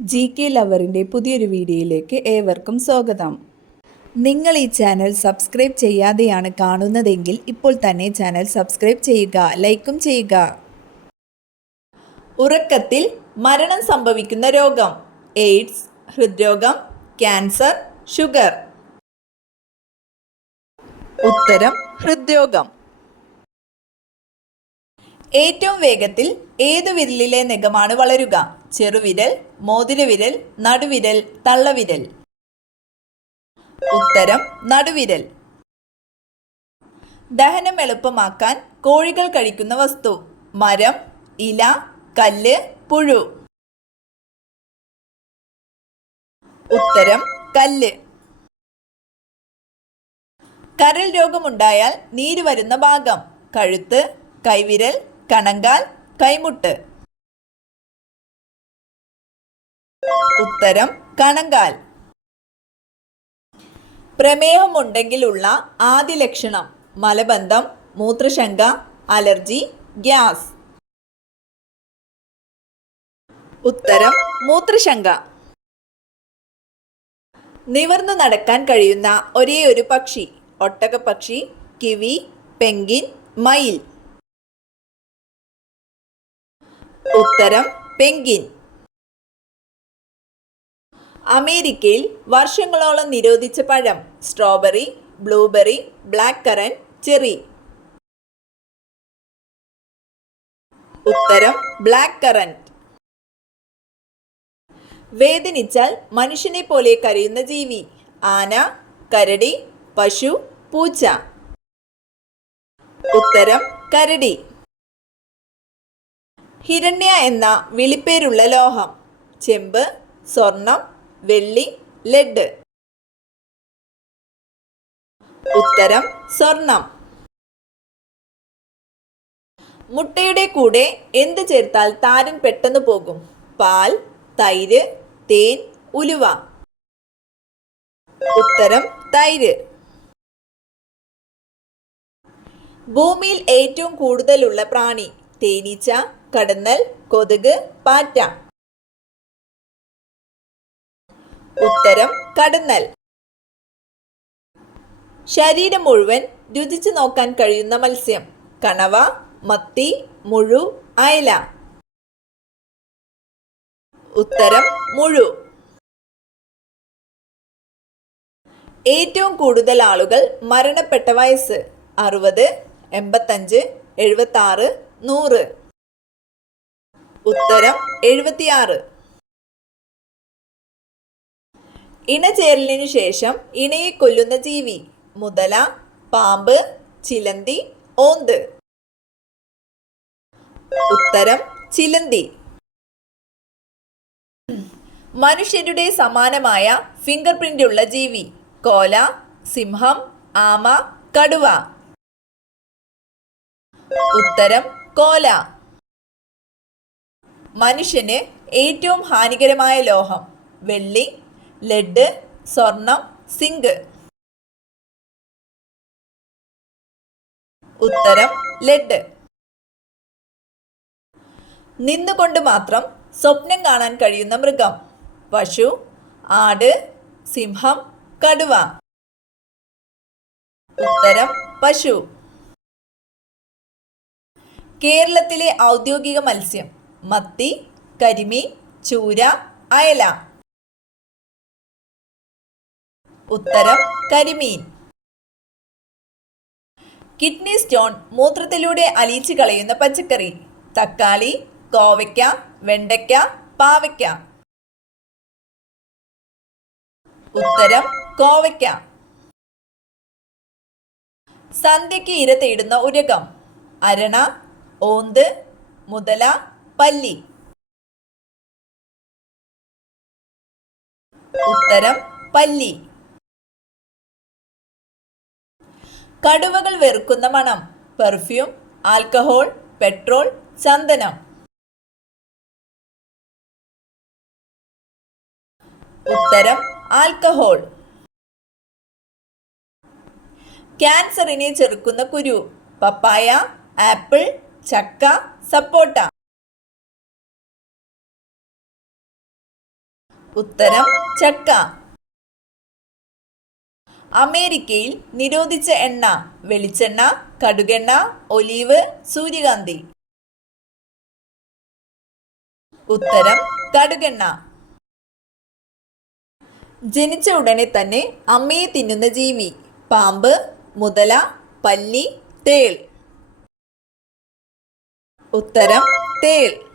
GK ലവറിൻ്റെ പുതിയൊരു വീഡിയോയിലേക്ക് ഏവർക്കും സ്വാഗതം. നിങ്ങൾ ഈ ചാനൽ സബ്സ്ക്രൈബ് ചെയ്യാതെയാണ് കാണുന്നതെങ്കിൽ ഇപ്പോൾ തന്നെ ചാനൽ സബ്സ്ക്രൈബ് ചെയ്യുക, ലൈക്കും ചെയ്യുക. ഉറക്കത്തിൽ മരണം സംഭവിക്കുന്ന രോഗം: എയ്ഡ്സ്, ഹൃദ്രോഗം, ക്യാൻസർ, ഷുഗർ. ഉത്തരം ഹൃദ്രോഗം. ഏറ്റവും വേഗത്തിൽ ഏതു വിരലിലെ നഖമാണ് വളരുക? ചെറുവിരൽ, മോതിരവിരൽ, നടുവിരൽ, തള്ളവിരൽ. ഉത്തരം നടുവിരൽ. ദഹനം എളുപ്പമാക്കാൻ കോഴികൾ കഴിക്കുന്ന വസ്തു: മരം, ഇല, കല്ല്, പുഴു. ഉത്തരം കല്ല്. കരൾ രോഗമുണ്ടായാൽ നീര് വരുന്ന ഭാഗം: കഴുത്ത്, കൈവിരൽ, കണങ്കാൽ, കൈമുട്ട്. ഉത്തരം കണങ്കാൽ. പ്രമേഹമുണ്ടെങ്കിലുള്ള ആദ്യ ലക്ഷണം: മലബന്ധം, മൂത്രശങ്ക, അലർജി, ഗ്യാസ്. ഉത്തരം മൂത്രശങ്ക. നിവർന്നു നടക്കാൻ കഴിയുന്ന ഒരേയൊരു പക്ഷി: ഒട്ടകപ്പക്ഷി, കിവി, പെൻഗ്വിൻ, മയിൽ. ഉത്തരം പെൻഗ്വിൻ. അമേരിക്കയിൽ വർഷങ്ങളോളം നിരോധിച്ച പഴം: strawberry, blueberry, black currant, cherry. ഉത്തരം ബ്ലാക്ക് കറന്റ്. വേദനിച്ചാൽ മനുഷ്യനെ പോലെ കരയുന്ന ജീവി: ആന, കരടി, പശു, പൂച്ച. ഉത്തരം കരടി. ഹിരണ്യ എന്ന വിളിപ്പേരുള്ള ലോഹം: ചെമ്പ്, സ്വർണം, വെള്ളി, ലെഡ്. ഉത്തരം സ്വർണം. മുട്ടയുടെ കൂടെ എന്ത് ചേർത്താൽ താരൻ പെട്ടെന്ന് പോകും? പാൽ, തൈര്, തേൻ, ഉലുവ. ഉത്തരം തൈര്. ഭൂമിയിൽ ഏറ്റവും കൂടുതലുള്ള പ്രാണി: തേനീച്ച, കടന്നൽ, കൊതുക്, പാറ്റ. ഉത്തരം കടന്നൽ. ശരീരം മുഴുവൻ രുചിച്ചു നോക്കാൻ കഴിയുന്ന മത്സ്യം: കണവ, മത്തി, മുഴു, അയല. ഉത്തരം മുഴു. ഏറ്റവും കൂടുതൽ ആളുകൾ മരണപ്പെട്ട വയസ്സ്: 60, 85, 76, 100. ഉത്തരം 76. ഇണചേരലിനു ശേഷം ഇണയെ കൊല്ലുന്ന ജീവി: മുതല, പാമ്പ്, ചിലന്തി, ഓന്ത്. ഉത്തരം ചിലന്തി. മനുഷ്യരുടെ സമാനമായ ഫിംഗർ പ്രിന്റ് ഉള്ള ജീവി: കോല, സിംഹം, ആമ, കടുവ. ഉത്തരം കോല. മനുഷ്യന് ഏറ്റവും ഹാനികരമായ ലോഹം: വെള്ളി, ലെഡ്, സ്വർണം, സിങ്ക്. ഉത്തരം ലെഡ്. നിന്നുകൊണ്ട് മാത്രം സ്വപ്നം കാണാൻ കഴിയുന്ന മൃഗം: പശു, ആട്, സിംഹം, കടുവ. ഉത്തരം പശു. കേരളത്തിലെ ഔദ്യോഗിക മത്സ്യം: മത്തി, കരിമീൻ, ചൂര, അയല. ഉത്തരം കരിമീൻ. കിഡ്നി സ്റ്റോൺ മൂത്രത്തിലൂടെ അലിയിച്ചു കളയുന്ന പച്ചക്കറി: തക്കാളി, കോവയ്ക്ക, വെണ്ടയ്ക്ക, പാവയ്ക്ക. ഉത്തരം കോവയ്ക്ക. സന്ധ്യയ്ക്ക് ഇര തേടുന്ന ഉരകം: അരണ, ഓന്ത്, മുതല, പല്ലി. ഉത്തരം പല്ലി. കടുവകൾ വെറുക്കുന്ന മണം: പെർഫ്യൂം, ആൽക്കഹോൾ, പെട്രോൾ, ചന്ദനം. ഉത്തരം ആൽക്കഹോൾ. ക്യാൻസറിനെ ചെറുക്കുന്ന കുരു: പപ്പായ, ആപ്പിൾ, ചക്ക, സപ്പോട്ട. ഉത്തരം ചക്ക. അമേരിക്കയിൽ നിരോധിച്ച എണ്ണ വെളിച്ചെണ്ണ, കടുകെണ്ണ, ഒലീവ്, സൂര്യകാന്തി. ഉത്തരം കടുകെണ്ണ. ജനിച്ച ഉടനെ തന്നെ അമ്മയെ തിന്നുന്ന ജീവി പാമ്പ്, മുതല, പല്ലി, തേൾ. ഉത്തരം തേൾ.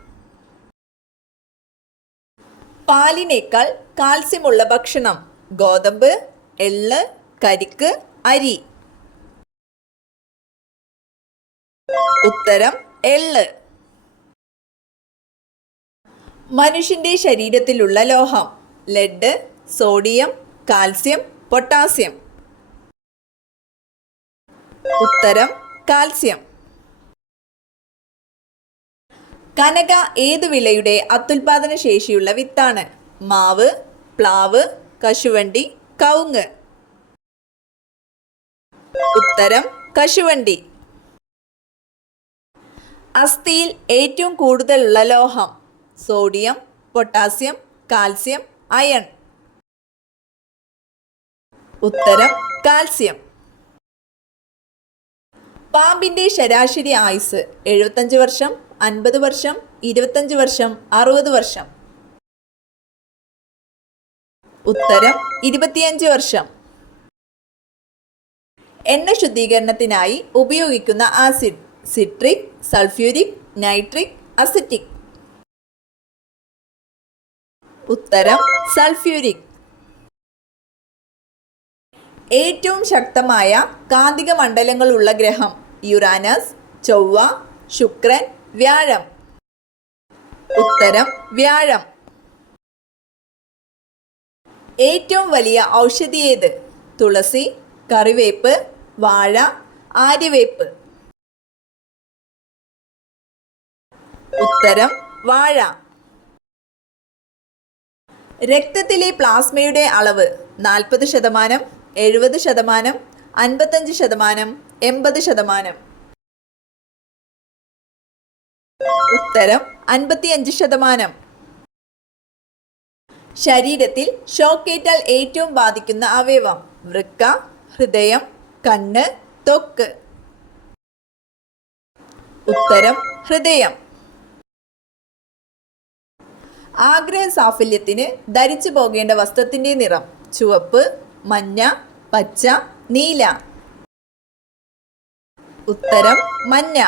പാലിനേക്കാൾ കാൽസ്യമുള്ള ഭക്ഷണം ഗോതമ്പ്, എള്ള്, കരിക്ക്, അരി. ഉത്തരം എള്ള്. മനുഷ്യന്റെ ശരീരത്തിലുള്ള ലോഹം ലെഡ്, സോഡിയം, കാൽസ്യം, പൊട്ടാസ്യം. ഉത്തരം കാൽസ്യം. കനക ഏതു വിളയുടെ അത്യുൽപാദന ശേഷിയുള്ള വിത്താണ്? മാവ്, പ്ലാവ്, കശുവണ്ടി, കവുങ്ങ്. ഉത്തരം കശുവണ്ടി. അസ്ഥിയിൽ ഏറ്റവും കൂടുതലുള്ള ലോഹം സോഡിയം, പൊട്ടാസ്യം, കാൽസ്യം, അയൺ. ഉത്തരം കാൽസ്യം. പാമ്പിന്റെ ശരാശരി ആയുസ് 75 വർഷം, 50 വർഷം, 25 വർഷം, 60 വർഷം. ഉത്തരം 25 വർഷം. എണ്ണ ശുദ്ധീകരണത്തിനായി ഉപയോഗിക്കുന്ന acid citric, sulphuric, nitric, acetic. ഉത്തരം സൾഫ്യൂരിക്. ഏറ്റവും ശക്തമായ കാന്തിക മണ്ഡലങ്ങളുള്ള ഗ്രഹം യുറാനസ്, ചൊവ്വ, ശുക്രൻ, വ്യാഴം. ഉത്തരം വ്യാഴം. ഏറ്റവും വലിയ ഔഷധി ഏത്? തുളസി, കറിവേപ്പ്, വാഴ, ആര്യവേപ്പ്. ഉത്തരം വാഴ. രക്തത്തിലെ പ്ലാസ്മയുടെ അളവ് 40%, 70%, 55%, 80%. ഉത്തരം 55%. ശരീരത്തിൽ ഷോക്കേറ്റാൽ ഏറ്റവും ബാധിക്കുന്ന അവയവം വൃക്ക, ഹൃദയം, കണ്ണ്, ത്വക്ക്. ഉത്തരം ഹൃദയം. ആഗ്രഹ സാഫല്യത്തിന് ധരിച്ചു പോകേണ്ട വസ്ത്രത്തിന്റെ നിറം ചുവപ്പ്, മഞ്ഞ, പച്ച, നീല. ഉത്തരം മഞ്ഞ.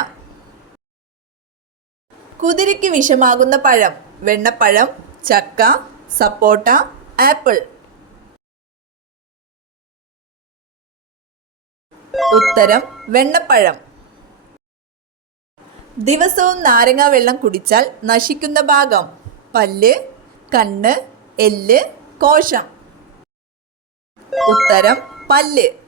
കുതിരയ്ക്ക് വിഷമാകുന്ന പഴം വെണ്ണപ്പഴം, ചക്ക, സപ്പോട്ട, ആപ്പിൾ. ഉത്തരം വെണ്ണപ്പഴം. ദിവസവും നാരങ്ങ വെള്ളം കുടിച്ചാൽ നശിക്കുന്ന ഭാഗം പല്ല്, കണ്ണ്, എല്ല്, കോശം. ഉത്തരം പല്ല്.